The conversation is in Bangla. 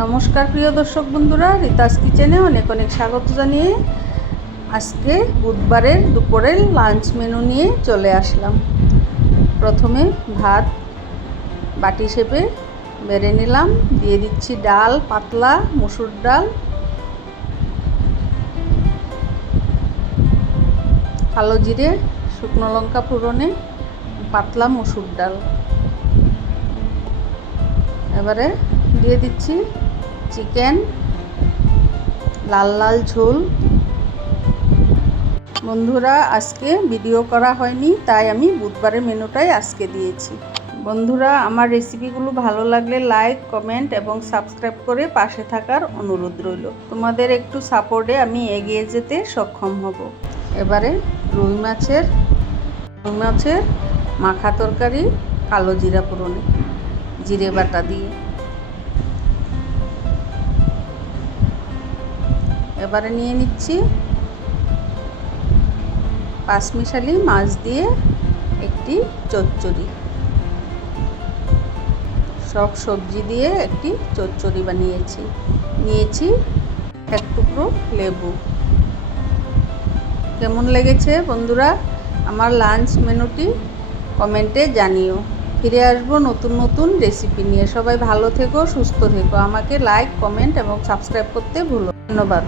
নমস্কার প্রিয় দর্শক বন্ধুরা, রিতাস কিচেনে অনেক অনেক স্বাগত জানিয়ে আজকে বুধবারের দুপুরের লাঞ্চ মেনু নিয়ে চলে আসলাম। প্রথমে ভাত, বাটি শেপে বেড়ে নিলাম, দিয়ে দিচ্ছি ডাল, পাতলা মুসুর ডাল। কালো জিরে, শুকনো লঙ্কা ফোড়নে, পাতলা মুসুর ডাল। এবারে দিয়ে দিচ্ছি চিকেন, লাল লাল ঝোল। বন্ধুরা, আজকে ভিডিও করা হয়নি, তাই আমি বুধবারের মেনুটাই আজকে দিয়েছি। বন্ধুরা, আমার রেসিপিগুলো ভালো লাগলে লাইক, কমেন্ট এবং সাবস্ক্রাইব করে পাশে থাকার অনুরোধ রইল। তোমাদের একটু সাপোর্টে আমি এগিয়ে যেতে সক্ষম হব। এবারে রুই মাছের রুই মাছের মাখা তরকারি, কালো জিরা পোড়নে জিরে বাটা দিয়ে। এবারে নিয়ে নিচ্ছি পাঁচমিশালি মাছ দিয়ে একটি চচ্চড়ি। সব সবজি দিয়ে একটি চচ্চড়ি বানিয়েছি। নিয়েছি এক টুকরো লেবু। কেমন লেগেছে বন্ধুরা? আমার লাঞ্চ মেনুটি কমেন্টে জানিও। ফিরে আসব নতুন নতুন রেসিপি নিয়ে। সবাই ভালো থেকো, সুস্থ থেকো। আমাকে লাইক, কমেন্ট এবং সাবস্ক্রাইব করতে ভুলো ধন্যবাদ।